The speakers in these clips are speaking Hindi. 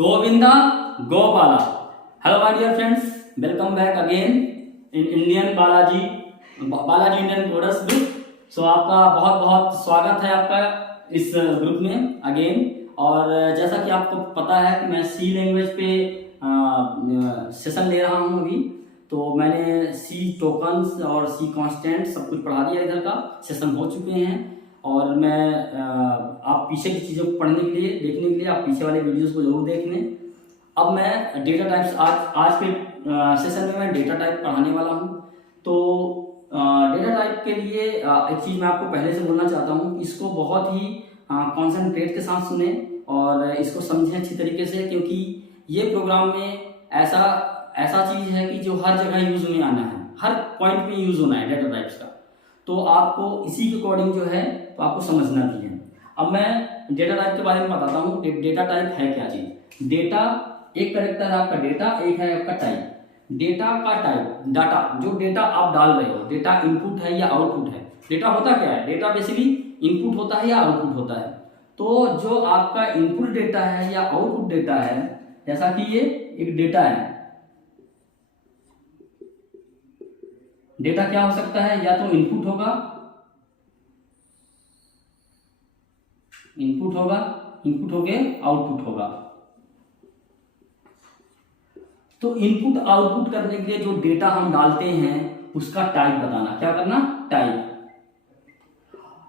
Govinda Gopala. Hello my dear friends, welcome back again in Indian Balaji Indian Coders Group. So आपका बहुत बहुत स्वागत है आपका इस ग्रुप में अगेन। और जैसा कि आपको पता है कि मैं सी लैंग्वेज पे सेशन ले रहा हूँ अभी, तो मैंने सी टोकन्स और सी कांस्टेंट सब कुछ पढ़ा दिया, इधर का सेशन हो चुके हैं। और मैं आप पीछे की चीज़ों को पढ़ने के लिए देखने के लिए आप पीछे वाले वीडियोस को जरूर देख लें। अब मैं डेटा टाइप्स आज के सेशन में मैं डेटा टाइप पढ़ाने वाला हूँ। तो डेटा टाइप के लिए एक चीज़ मैं आपको पहले से बोलना चाहता हूँ, इसको बहुत ही कॉन्सेंट्रेट के साथ सुने और इसको समझें अच्छी तरीके से, क्योंकि ये प्रोग्राम में ऐसा चीज़ है कि जो हर जगह यूज में आना है, हर पॉइंट पे यूज होना है डेटा टाइप्स का। तो आपको इसी के अकॉर्डिंग जो है तो आपको समझना भी है। अब मैं डेटा टाइप के बारे में बताता हूँ। डेटा टाइप है क्या चीज़। डेटा एक करेक्टर है आपका डेटा, एक है आपका टाइप। डेटा का टाइप, डाटा जो डेटा आप डाल रहे हो, डेटा इनपुट है या आउटपुट है। डेटा होता क्या है, डेटा बेसिकली इनपुट होता है या आउटपुट होता है। तो जो आपका इनपुट डेटा है या आउटपुट डेटा है, जैसा कि ये एक डेटा है, डेटा क्या हो सकता है, या तो इनपुट होगा, इनपुट होके आउटपुट होगा। तो इनपुट आउटपुट करने के लिए जो डेटा हम डालते हैं उसका टाइप बताना, क्या करना, टाइप।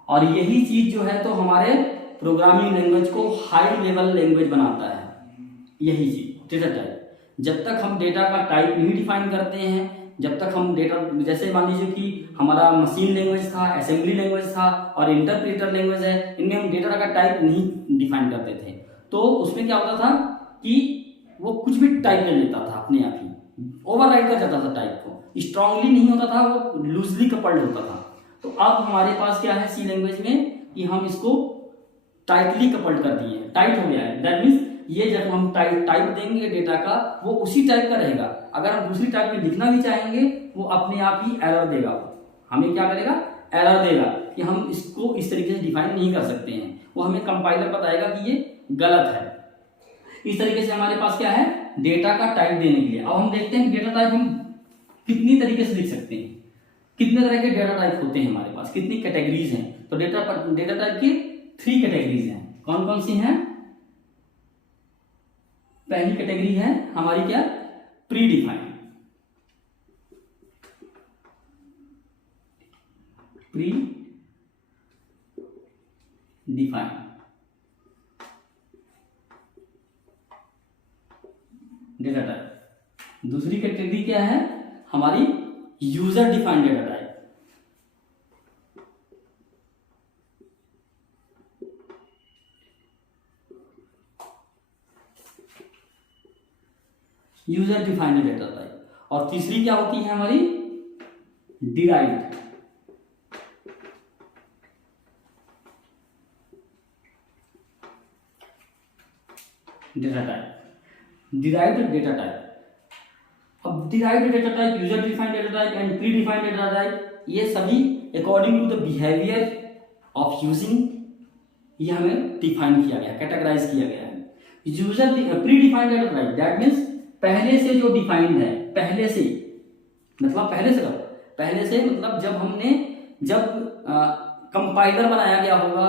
और यही चीज जो है तो हमारे प्रोग्रामिंग लैंग्वेज को हाई लेवल लैंग्वेज बनाता है, यही चीज डेटा टाइप। जब तक हम डेटा का टाइप नहीं डिफाइन करते हैं, जब तक हम डेटा, जैसे मान लीजिए कि हमारा मशीन लैंग्वेज था, असेंबली लैंग्वेज था और इंटरप्रेटर लैंग्वेज है, इनमें हम डेटा का टाइप नहीं डिफाइन करते थे, तो उसमें क्या होता था कि वो कुछ भी टाइप कर लेता था, अपने आप ही ओवरराइड कर जाता था टाइप को। स्ट्रांगली नहीं होता था, वो लूजली कपल्ड होता था। तो अब हमारे पास क्या है सी लैंग्वेज में कि हम इसको टाइटली कपल्ड कर दिए, टाइट हो गया है। दैट मीन्स ये जब हम टाइप देंगे डेटा का, वो उसी टाइप का रहेगा। अगर हम दूसरी टाइप में लिखना भी चाहेंगे, वो अपने आप ही एरर देगा। हमें क्या करेगा, एरर देगा कि हम इसको इस तरीके से डिफाइन नहीं कर सकते हैं। वो हमें कंपाइलर बताएगा कि ये गलत है। इस तरीके से हमारे पास क्या है, डेटा का टाइप देने के लिए। अब हम देखते हैं कि डेटा टाइप हम कितनी तरीके से लिख सकते हैं, कितने तरह के डेटा टाइप होते हैं हमारे पास, कितनी कैटेगरीज हैं। तो डेटा टाइप की 3 कैटेगरीज हैं। कौन कौन सी हैं। पहली कैटेगरी है हमारी क्या, predefined. Predefined data type. दूसरी कैटेगरी क्या है हमारी, user defined data type. User defined data type. और तीसरी क्या होती है हमारी, derived data type. Derived data type. अब derived data type, user defined data type and predefined data type, ये सभी according to the behaviour of using, ये हमें डिफाइन किया गया, कैटेगराइज किया गया है। User predefined data type, that means पहले से जो डिफाइंड है, पहले से मतलब जब कंपाइलर बनाया गया होगा,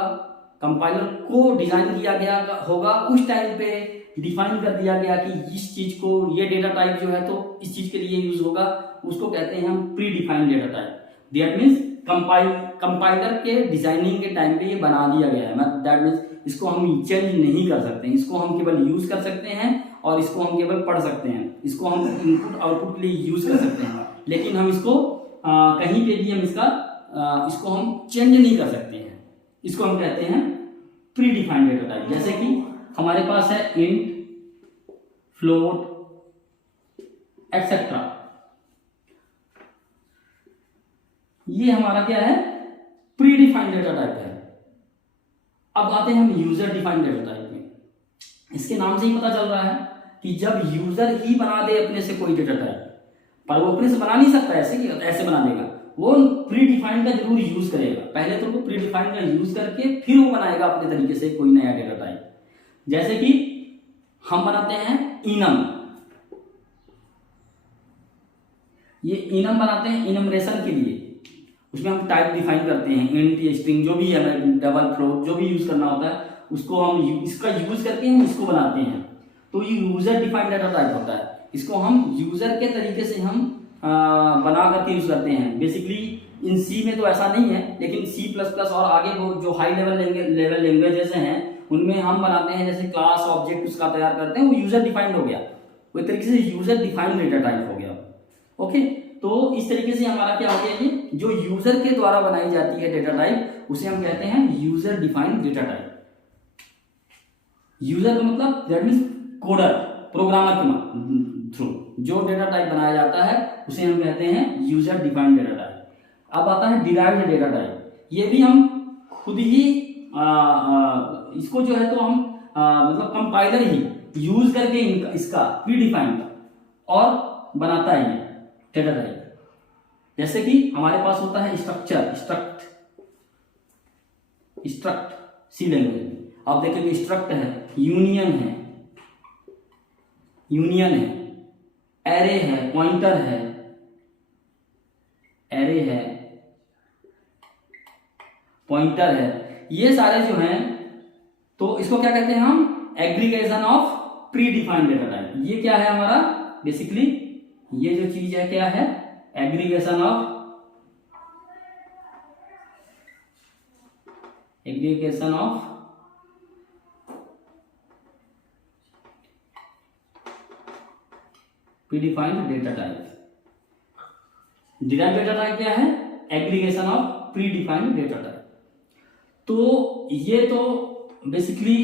कंपाइलर को डिजाइन किया गया होगा, उस टाइम पे डिफाइन कर दिया गया कि इस चीज को, ये डेटा टाइप जो है तो इस चीज के लिए यूज होगा, उसको कहते हैं हम pre defined data type. That means compiler के डिजाइनिंग के टाइम पे ये बना दिया गया है। दैट मीन्स इसको हम चेंज नहीं कर सकते हैं, इसको हम केवल यूज कर सकते हैं और इसको हम केवल पढ़ सकते हैं, इसको हम इनपुट आउटपुट के लिए यूज कर सकते हैं, लेकिन हम इसको कहीं पे भी हम इसको हम चेंज नहीं कर सकते हैं। इसको हम कहते हैं प्री डिफाइंड डेटा टाइप। जैसे कि हमारे पास है इंट, फ्लोट एक्सेट्रा, ये हमारा क्या है, प्री डिफाइंड डेटा टाइप है। अब आते हैं हम यूजर डिफाइंड डेटा टाइप में। इसके नाम से ही पता चल रहा है कि जब यूजर ही बना दे अपने से कोई डेटा टाइप, पर वो अपने से बना नहीं सकता, ऐसे बना देगा, वो प्री डिफाइंड का जरूर यूज करेगा। पहले तो वो प्री डिफाइंड का यूज करके फिर वो बनाएगा अपने तरीके से कोई नया डेटा टाइप। जैसे कि हम बनाते हैं इनम। ये इनम बनाते हैं इनमरेशन के लिए। उसमें हम टाइप डिफाइन करते हैं, इंट, स्ट्रिंग, जो भी है, डबल, फ्लोट, जो भी यूज करना होता है उसको हम इसका यूज करके हम इसको बनाते हैं। तो ये यूजर डिफाइंड डाटा टाइप होता है। इसको हम यूजर के तरीके से हम बना करके यूज करते हैं। बेसिकली इन सी में तो ऐसा नहीं है, लेकिन सी प्लस प्लस और आगे वो जो हाई लेवल लैंग्वेजेस हैं उनमें हम बनाते हैं, जैसे क्लास ऑब्जेक्ट उसका तैयार करते हैं, वो यूजर डिफाइंड हो गया, वो एक तरीके से यूजर डिफाइंड डेटा टाइप हो गया। ओके, तो इस तरीके से हमारा क्या हो गया, ये जो यूजर के द्वारा बनाई जाती है डेटा टाइप उसे हम कहते हैं user defined data type. User का मतलब दैट मींस कोडर, प्रोग्रामर के थ्रू जो डेटा टाइप बनाया जाता है उसे हम कहते हैं यूजर डिफाइंड डेटा टाइप। अब आता है डिराइव्ड डेटा टाइप। ये भी हम खुद ही इसको जो है तो हम मतलब कंपाइलर ही यूज करके इसका प्री डिफाइंड और बनाता है ये डेटा टाइप। जैसे कि हमारे पास होता है स्ट्रक्चर, स्ट्रक्ट सी लैंग्वेज में आप देखेंगे स्ट्रक्ट है, यूनियन है, एरे है, पॉइंटर है, एरे है, पॉइंटर है, ये सारे जो हैं तो इसको क्या कहते हैं हम, aggregation of pre defined data type. ये क्या है हमारा, बेसिकली ये जो चीज है क्या है, aggregation of predefined data type. Derived data type क्या है, aggregation of predefined data type. तो ये तो बेसिकली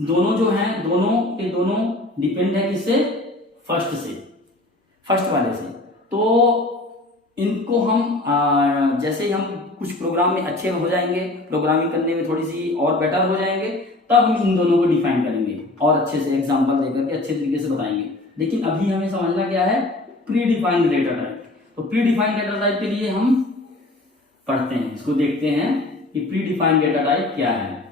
दोनों जो हैं दोनों के दोनों डिपेंड है किससे, फर्स्ट वाले से। तो इनको हम जैसे ही हम कुछ प्रोग्राम में अच्छे हो जाएंगे, प्रोग्रामिंग करने में थोड़ी सी और बेटर हो जाएंगे, तब हम इन दोनों को डिफाइन करेंगे और अच्छे से एग्जांपल देकर के अच्छे तरीके से बताएंगे। लेकिन अभी हमें समझना क्या है, प्री डिफाइंड डेटा टाइप। तो प्री डिफाइंड डेटा टाइप के लिए हम पढ़ते हैं, इसको देखते हैं कि प्री डिफाइंड डेटा टाइप क्या है।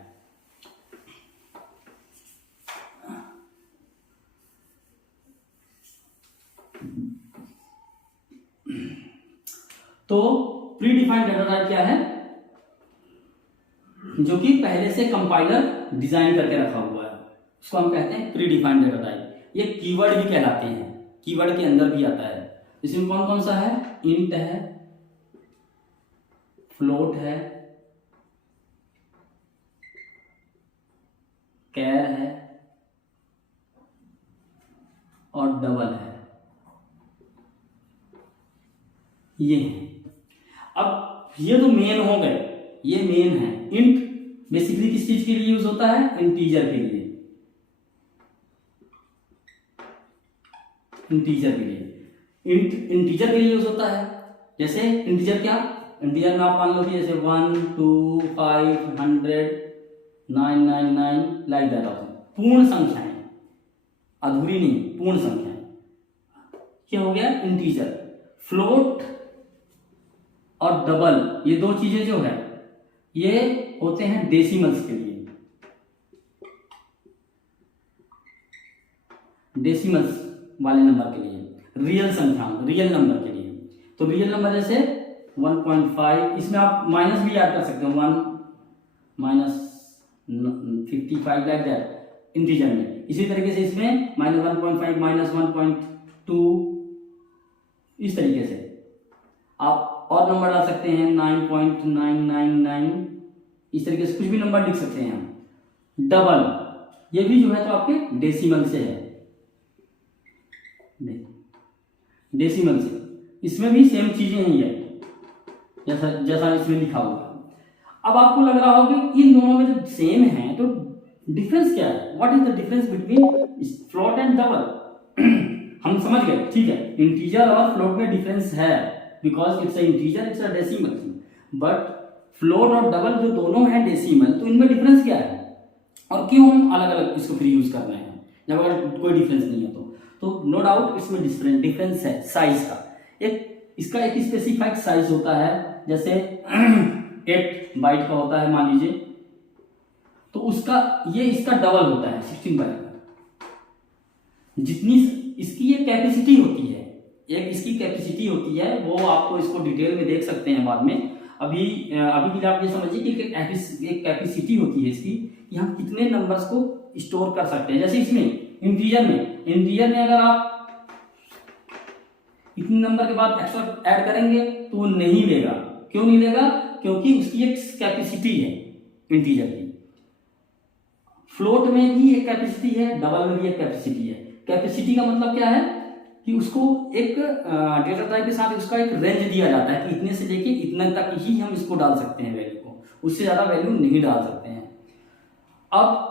तो प्री डिफाइंड डेटा टाइप क्या है, जो कि पहले से कंपाइलर डिजाइन करके रखा हुआ है, उसको हम कहते हैं प्री डिफाइंड डेटा टाइप। ये कीवर्ड भी कहलाते हैं, कीवर्ड के अंदर भी आता है। इसमें कौन कौन सा है, इंट है, फ्लोट है, कैर है और डबल है, ये है। अब ये तो मेन हो गए, ये मेन है। इंट बेसिकली किस चीज के लिए यूज होता है, इंटीजर के लिए, इंटीजर के लिए यूज होता है। जैसे इंटीजर क्या, इंटीजर में आप मान लो कि जैसे 1 2 5 100 999 लाइक दैट ऑफ पूर्ण संख्याएं, अधूरी नहीं, पूर्ण संख्याएं, क्या हो गया इंटीजर। फ्लोट और डबल ये दो चीजें जो है ये होते हैं डेसिमल्स के लिए, डेसिमल्स वाले नंबर के लिए, रियल संख्या, रियल नंबर के लिए। तो रियल नंबर जैसे 1.5, इसमें आप माइनस भी याद कर सकते हो, 1 -55 लाइक दैट इंटीजर में। इसी तरीके से इसमें -1.5 -1.2 इस तरीके से आप और नंबर डाल सकते हैं, 9.999 इस तरीके से कुछ भी नंबर लिख सकते हैं हम। डबल ये भी जो है तो आपके डेसिमल से है, डेसिमल से, इसमें भी सेम चीजें ही है जैसा इसमें लिखा हुआ। अब आपको लग रहा होगा कि इन दोनों में जो सेम है तो डिफरेंस क्या है, what is the difference between float and double. हम समझ गए, ठीक है, इंटीजर और फ्लोट में डिफरेंस है, because it's a integer, it's a decimal. But float और डबल जो दोनों है डेसिमल, तो इनमें डिफरेंस क्या है और क्यों हम अलग अलग इसको फिर यूज कर रहे हैं जब अगर कोई डिफरेंस नहीं है तो नो डाउट इसमें डिफरेंस है साइज का। इसका एक स्पेसिफाइड साइज होता है, जैसे 8 बाइट का होता है मान लीजिए, तो उसका ये इसका डबल होता है 16 बाइट का। जितनी इसकी एक कैपेसिटी होती है, एक इसकी कैपेसिटी होती है, वो आपको इसको डिटेल में देख सकते हैं बाद में। अभी अभी के लिए आप ये समझिए कि एक कैपेसिटी होती है इसकी कि हम कितने नंबर्स को स्टोर कर सकते हैं। जैसे इसमें इंटीजर में अगर आप इतने नंबर के बाद एक्स्ट्रा ऐड करेंगे तो वो नहीं लेगा। क्यों नहीं लेगा? क्योंकि उसकी एक कैपेसिटी है इंटीजर की। फ्लोट में भी एक कैपेसिटी है, डबल में भी एक कैपेसिटी है। कैपेसिटी का मतलब क्या है कि उसको एक डेटा टाइप के साथ उसका एक रेंज दिया जाता है कि इतने से लेके इतने तक ही हम इसको डाल सकते हैं वैल्यू को, उससे ज्यादा वैल्यू नहीं डाल सकते हैं। अब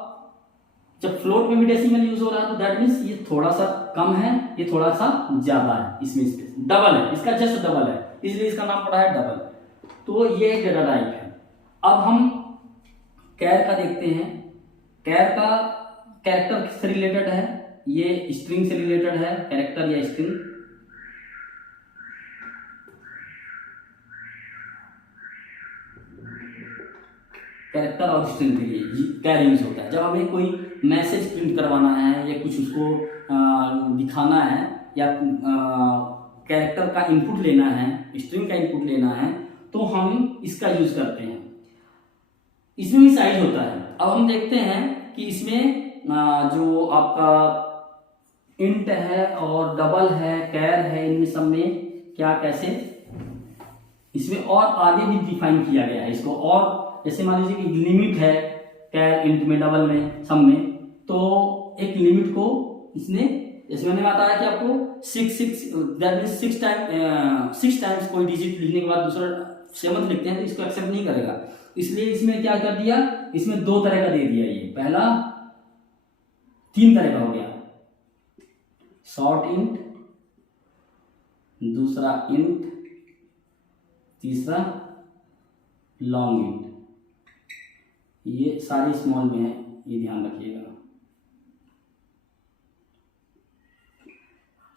जब फ्लोट में भी डेसिमल यूज हो रहा है तो दैट मीन्स ये थोड़ा सा कम है, ये थोड़ा सा ज्यादा है, इसमें स्पेस डबल है, इसका जस्ट डबल है, इसलिए इसका नाम पड़ा है डबल। तो ये एक डेटा टाइप है। अब हम कैर का देखते हैं। कैर का कैरेक्टर से रिलेटेड है, ये स्ट्रिंग से रिलेटेड है, कैरेक्टर या स्ट्रिंग। कैरेक्टर और स्ट्रिंग के लिए कैर यूज होता है। जब हमें कोई मैसेज प्रिंट करवाना है या कुछ उसको दिखाना है या कैरेक्टर का इनपुट लेना है, स्ट्रिंग का इनपुट लेना है, तो हम इसका यूज करते हैं। इसमें भी साइज होता है। अब हम देखते हैं कि इसमें जो आपका इंट है और डबल है, कैर है, इनमें सब में क्या कैसे इसमें और आगे भी डिफाइन किया गया है इसको। और जैसे मान लीजिए कि लिमिट है कैर, इंट में, डबल में, सब में, तो एक लिमिट को इसने, जैसे मैंने बताया कि आपको सिक्स टाइम्स कोई डिजिट लिखने के बाद दूसरा 7 लिखते हैं तो इसको एक्सेप्ट नहीं करेगा। इसलिए इसमें क्या कर दिया, इसमें 2 तरह का दे दिया। ये पहला 3 तरह का हो गया, शॉर्ट इंट, दूसरा इंट, तीसरा लॉन्ग इंट। ये सारी स्मॉल में है, ये ध्यान रखिएगा।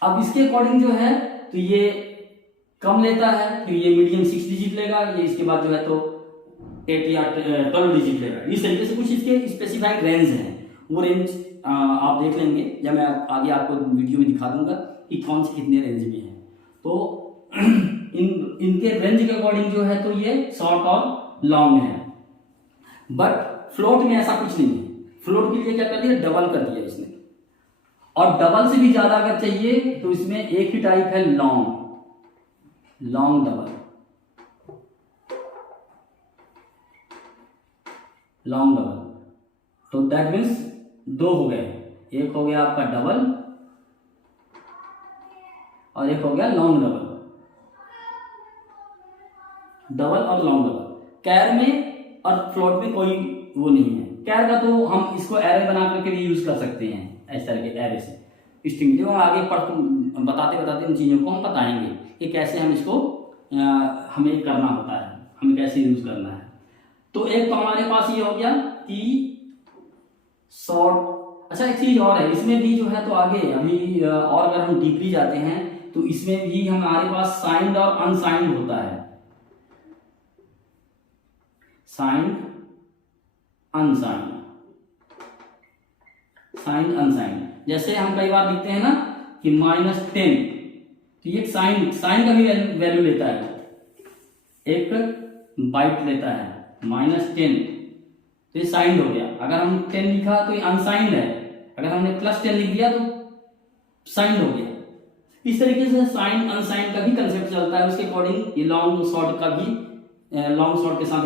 अब इसके अकॉर्डिंग जो है तो ये कम लेता है, फिर ये मीडियम 6 डिजिट लेगा, ये इसके बाद जो है तो 8 या 12 डिजिट लेगा। इस तरीके से कुछ इसके स्पेसिफाइड रेंज हैं। वो रेंज आप देख लेंगे या मैं आगे आपको वीडियो में दिखा दूंगा कि कौन से कितने रेंज में है। तो इनके रेंज के अकॉर्डिंग जो है तो ये शॉर्ट और लॉन्ग है। बट फ्लोट में ऐसा कुछ नहीं है। फ्लोट के लिए क्या कर दिया, डबल कर दिया इसने। और डबल से भी ज्यादा अगर चाहिए तो इसमें एक ही टाइप है, लॉन्ग डबल। तो दैट मीन्स 2 हो गए, एक हो गया आपका डबल और एक हो गया लॉन्ग डबल। डबल और लॉन्ग डबल। कैर में और फ्लोट में कोई वो नहीं है। कैर का तो हम इसको एरे बना करके भी यूज कर सकते हैं, इस तरह के एरे से स्ट्रिंग। जो आगे बताते इन चीजों को हम बताएंगे कि कैसे हम इसको हमें करना होता है, हमें कैसे यूज करना है। तो एक तो हमारे पास ये हो गया कि शॉर्ट। अच्छा, एक चीज और है इसमें भी जो है तो आगे अभी और अगर हम डीपली जाते हैं तो इसमें भी हमारे पास साइंड और अनसाइंड होता है। Signed unsigned. जैसे हम कई बार लिखते हैं ना कि -10, तो ये साइन का भी वैल्यू लेता है, एक बाइट लेता है। -10 तो ये साइंड हो गया। अगर हम 10 लिखा तो ये अनसाइंड है, अगर हमने +10 लिख दिया तो साइंड हो गया। इस तरीके से साइन अनसाइंड का भी कंसेप्ट चलता है। उसके अकॉर्डिंग ये लॉन्ग शॉर्ट का भी, लॉन्ग शॉर्ट के साथ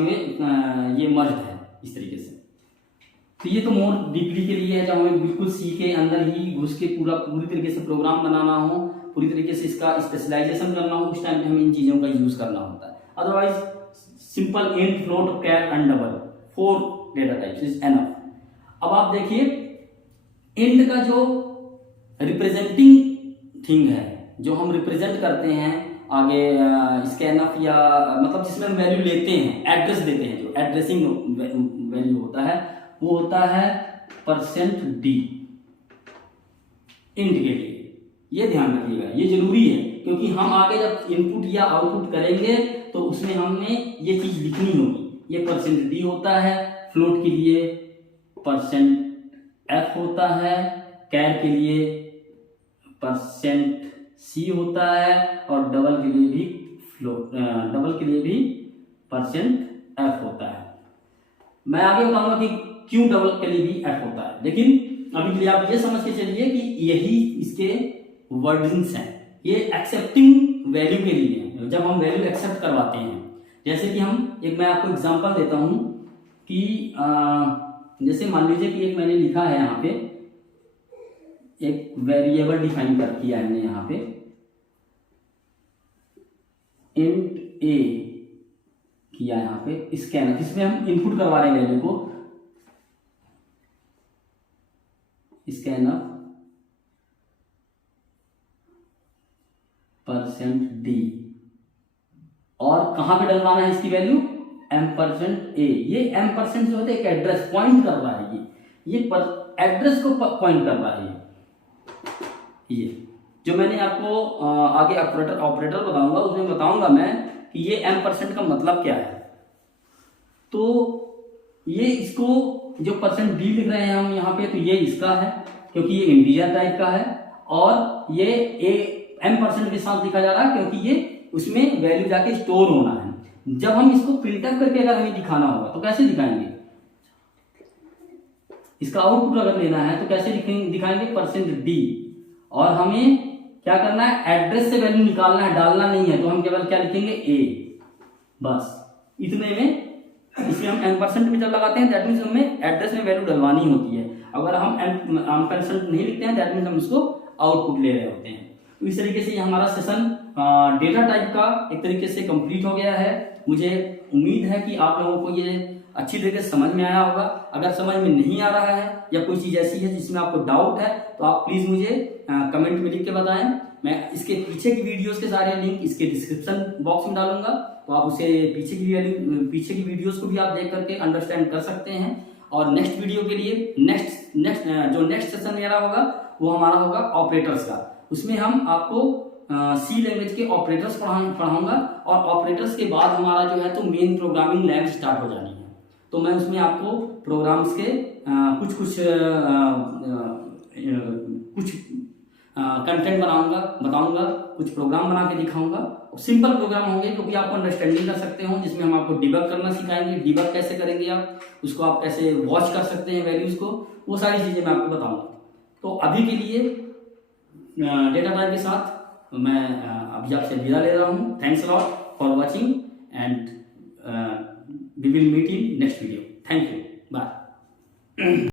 ये मर्ज है इस तरीके से। तो ये तो मोर डीपली के लिए है, जब हमें बिल्कुल सी के अंदर ही घुस के पूरी तरीके से प्रोग्राम बनाना हो, पूरी तरीके से इसका स्पेशलाइजेशन करना हो, उस टाइम पे हमें इन चीजों का यूज करना होता है। Otherwise simple int, float, char and double, 4 data types is enough. अब आप देखिए इंट का जो रिप्रेजेंटिंग थिंग है, जो हम रिप्रेजेंट करते हैं आगे स्कैनफ या मतलब जिसमें हम वैल्यू लेते हैं, एड्रेस देते हैं, जो एड्रेसिंग वैल्यू होता है वो होता है %d इंट के लिए। ये ध्यान रखिएगा, ये जरूरी है, क्योंकि हम आगे जब इनपुट या आउटपुट करेंगे तो उसमें हमें ये चीज लिखनी होगी। ये %d होता है, फ्लोट के लिए %f होता है, कैर के लिए परसेंट सी होता है और डबल के लिए भी परसेंट एफ होता है। मैं आगे बताऊंगा कि क्यों डबल के लिए भी एफ होता है, लेकिन अभी के लिए आप ये समझ के चलिए कि यही इसके वर्डिंग्स हैं। ये एक्सेप्टिंग वैल्यू के लिए है, जब हम वैल्यू एक्सेप्ट करवाते हैं। जैसे कि मैं आपको एग्जांपल देता हूं कि जैसे मान लीजिए कि एक मैंने लिखा है यहाँ पे, एक वेरिएबल डिफाइन कर किया है यहाँ पे, इंट ए किया यहाँ पे स्कैन, जिसमें हम इनपुट करवा रहे हैं वैल्यू को, स्कैन अप परसेंट डी, और कहां पे डलवाना है इसकी वैल्यू, %a। ये %, जो होता है एक एड्रेस पॉइंट कर रहा है, ये एड्रेस को पॉइंट कर रहा है। ये जो मैंने आपको आगे ऑपरेटर बताऊंगा, उसमें बताऊंगा मैं कि ये %, का मतलब क्या है। तो ये इसको जो %d लिख रहे हैं हम यहाँ पे, तो ये इसका है क्योंकि ये इंटीजर टाइप का है, और ये %, के साथ लिखा जा रहा है क्योंकि ये उसमें वैल्यू जाके स्टोर होना है। जब हम इसको प्रिंटअप करके अगर हमें दिखाना होगा तो कैसे दिखाएंगे, इसका आउटपुट अगर लेना है तो कैसे दिखाएंगे, %d, और हमें क्या करना है, एड्रेस से वैल्यू निकालना है, डालना नहीं है, तो हम केवल क्या लिखेंगे, a, बस इतने में। इसमें हम %, में जब लगाते हैं दैट मीन्स हमें एड्रेस में वैल्यू डलवानी होती है। अगर हम % नहीं लिखते हैं दैट मीन्स हम इसको आउटपुट ले रहे होते हैं। तो इस तरीके से ये हमारा सेशन डेटा टाइप का एक तरीके से कंप्लीट हो गया है। मुझे उम्मीद है कि आप लोगों को ये अच्छी तरीके से समझ में आया होगा। अगर समझ में नहीं आ रहा है या कोई चीज ऐसी है जिसमें आपको डाउट है तो आप प्लीज मुझे कमेंट में लिख के बताएं। मैं इसके पीछे की वीडियोस के सारे लिंक इसके डिस्क्रिप्शन बॉक्स में डालूंगा, तो आप उसे पीछे की वीडियोस को भी आप देख करके अंडरस्टैंड कर सकते हैं। और नेक्स्ट वीडियो के लिए नेक्स्ट सेशन मेरा होगा वो हमारा होगा ऑपरेटर्स का। उसमें हम आपको सी लैंग्वेज के ऑपरेटर्स पढ़ाऊंगा, और ऑपरेटर्स के बाद हमारा जो है तो मेन प्रोग्रामिंग लैंग्वेज स्टार्ट हो जानी है। तो मैं उसमें आपको प्रोग्राम्स के कुछ कंटेंट बताऊंगा, कुछ प्रोग्राम बना के दिखाऊंगा। सिंपल प्रोग्राम होंगे क्योंकि आपको अंडरस्टैंडिंग कर सकते हो, जिसमें हम आपको डिबग करना सिखाएंगे। डिबग कैसे करेंगे आप, उसको आप कैसे वॉच कर सकते हैं वैल्यूज को, वो सारी चीजें मैं आपको बताऊंगा। तो अभी के लिए डेटा टाइप के साथ मैं अभी आपसे विदा ले रहा हूँ। Thanks a lot for watching and we will meet in next video. Thank you, bye.